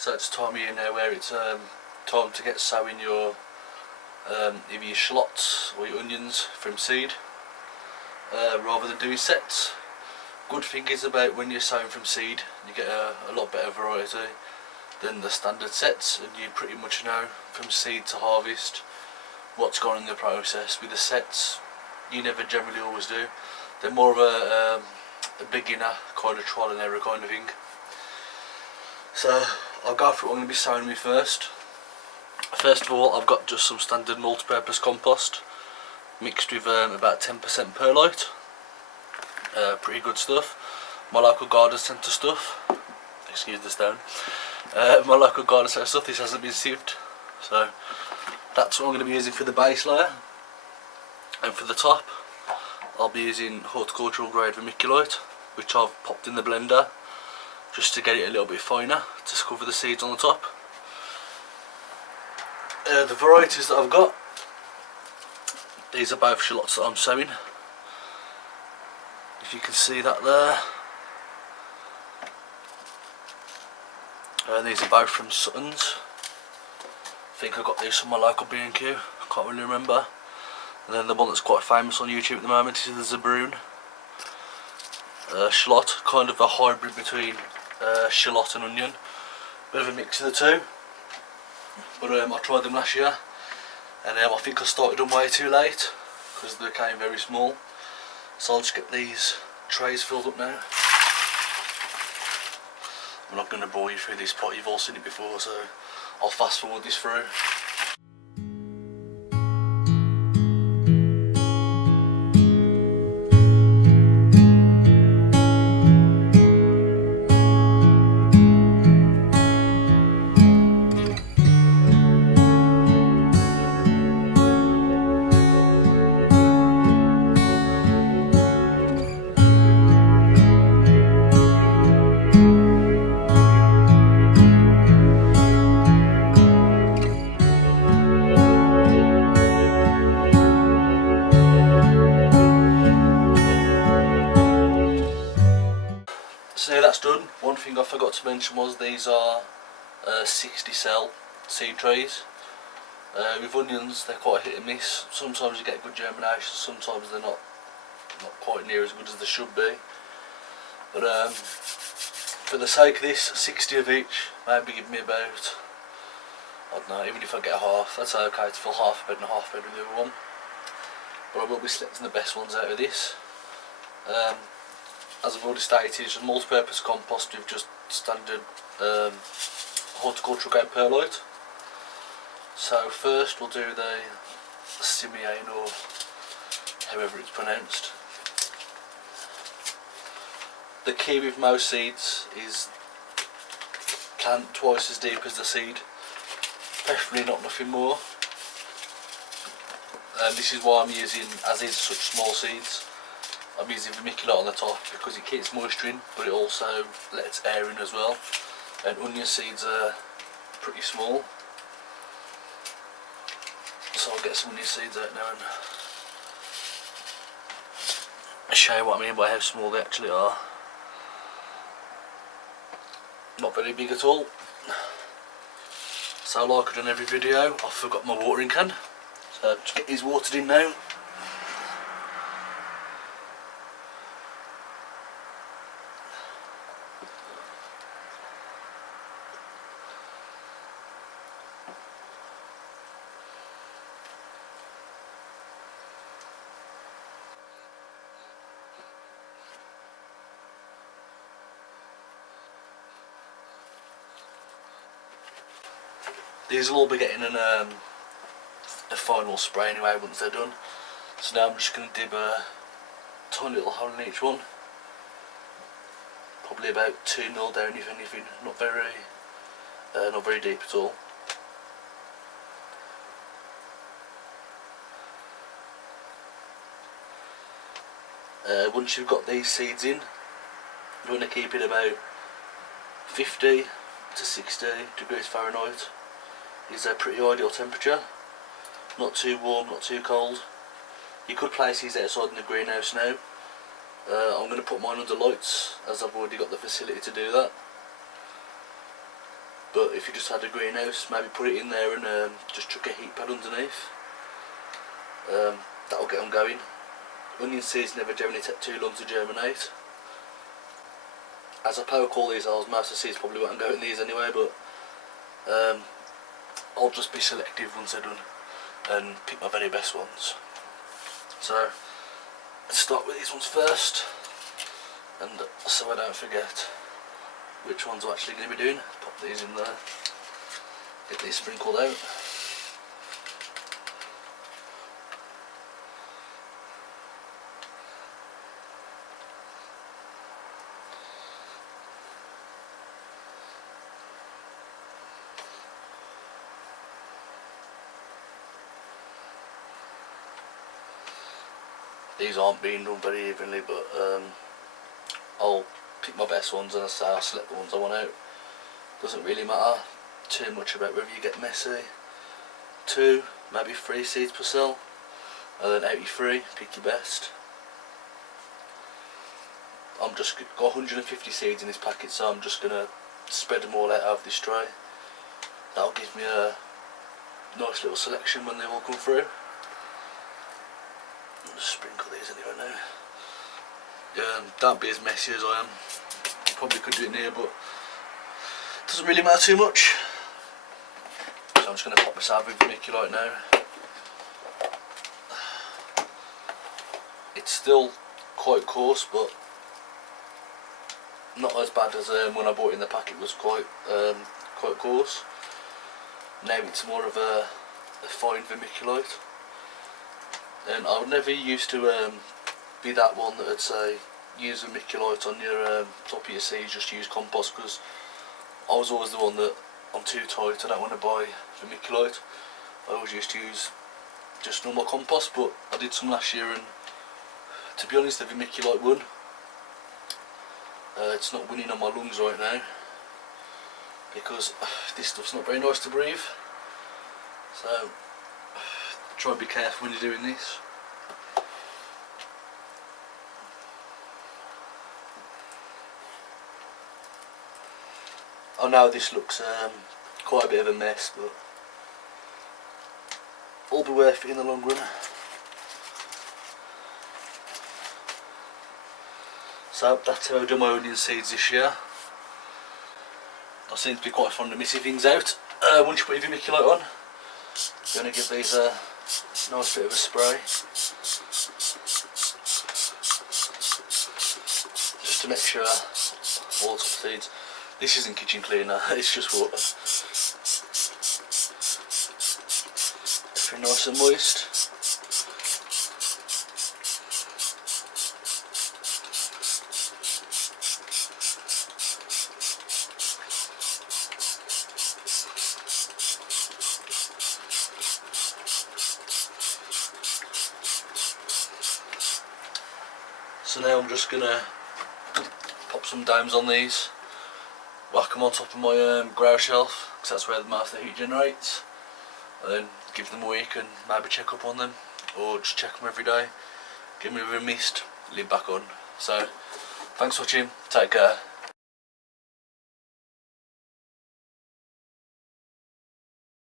So it's time of year now where it's time to get sowing your either your shallots or your onions from seed rather than doing sets. Good thing is about when you're sowing from seed, you get a lot better variety than the standard sets, and you pretty much know from seed to harvest what's gone in the process. With the sets, you never generally always do. They're more of a beginner kind of trial and error kind of thing. So I'll go through what I'm going to be sowing with first. First of all, I've got just some standard multi-purpose compost mixed with about 10% perlite. Pretty good stuff. My local garden centre stuff. Excuse the stone. My local garden centre stuff. This hasn't been sieved, so that's what I'm going to be using for the base layer. And for the top, I'll be using horticultural grade vermiculite, which I've popped in the blender just to get it a little bit finer to cover the seeds on the top. The varieties that I've got, these are both shallots that I'm sowing. If you can see that there. And these are both from Sutton's. I think I got these from my local B&Q, I can't really remember. And then the one that's quite famous on YouTube at the moment is the Zabroon shallot, kind of a hybrid between shallot and onion. Bit of a mix of the two. But I tried them last year, and I think I started them way too late because they came very small. So I'll just get these trays filled up now. I'm not going to bore you through this pot, you've all seen it before, so I'll fast forward this through. So yeah, that's done. One thing I forgot to mention was these are 60 cell seed trays. With onions, they're quite hit and miss. Sometimes you get good germination, sometimes they're not quite near as good as they should be. But for the sake of this, 60 of each, maybe give me about, I don't know, even if I get half, that's okay to fill half a bed and half a bed with the other one. But I will be selecting the best ones out of this. As I've already stated, it's a multi-purpose compost with just standard horticultural grade perlite. So first we'll do the simian, or however it's pronounced. The key with most seeds is plant twice as deep as the seed, preferably not nothing more. And this is why I'm using, as is such small seeds, I'm using vermiculite on the top because it keeps moisture in, but it also lets air in as well. And onion seeds are pretty small, so I'll get some onion seeds out now and show you what I mean by how small they actually are. Not very big at all. So like I've done every video, I forgot my watering can, so just get these watered in now. These will all be getting a final spray anyway once they're done. So now I'm just going to dib a tiny little hole in each one. Probably about 2mm down if anything, not very deep at all. Once you've got these seeds in, you want to keep it about 50 to 60 degrees Fahrenheit. Is a pretty ideal temperature, not too warm, not too cold. You could place these outside in the greenhouse now. I'm going to put mine under lights as I've already got the facility to do that. but if you just had a greenhouse, maybe put it in there and just chuck a heat pad underneath. That'll get them going. Onion seeds never generally take too long to germinate. As I poke all these holes, most of the seeds probably won't go in these anyway, but I'll just be selective once they're done and pick my very best ones. So let's start with these ones first, and so I don't forget which ones I'm actually going to be doing. Pop these in there, get these sprinkled out. These aren't being done very evenly, but I'll pick my best ones, and I'll select the ones I want out. Doesn't really matter too much about whether you get messy. 2, maybe 3 seeds per cell, and then 83, pick your best. I'm just got 150 seeds in this packet, so I'm just gonna spread them all out of this tray. That'll give me a nice little selection when they all come through. I'll just sprinkle these anyway now. Don't be as messy as I am. You probably could do it in here, but it doesn't really matter too much. So I'm just going to pop this out with vermiculite now. It's still quite coarse, but not as bad as when I bought it in the packet. Was quite coarse. Now it's more of a fine vermiculite. And I would never used to be that one that would say use vermiculite on your top of your seeds, just use compost, because I was always the one that I'm too tight, I don't want to buy vermiculite. I always used to use just normal compost, but I did some last year, and to be honest the vermiculite won. It's not winning on my lungs right now because this stuff's not very nice to breathe, so try and be careful when you're doing this. I know this looks quite a bit of a mess, but all be worth it in the long run. So that's how I've done my onion seeds this year. I seem to be quite fond of missing things out. Once you put your vermiculite on, you're going to give these a nice bit of a spray, just to make sure all the top seeds. This isn't kitchen cleaner, it's just water. Everything nice and moist. So now I'm just going to pop some domes on these, whack them on top of my grow shelf, because that's where most of the heat generates, and then give them a week and maybe check up on them, or just check them every day, give them a bit of a mist, lid back on. So thanks for watching, take care.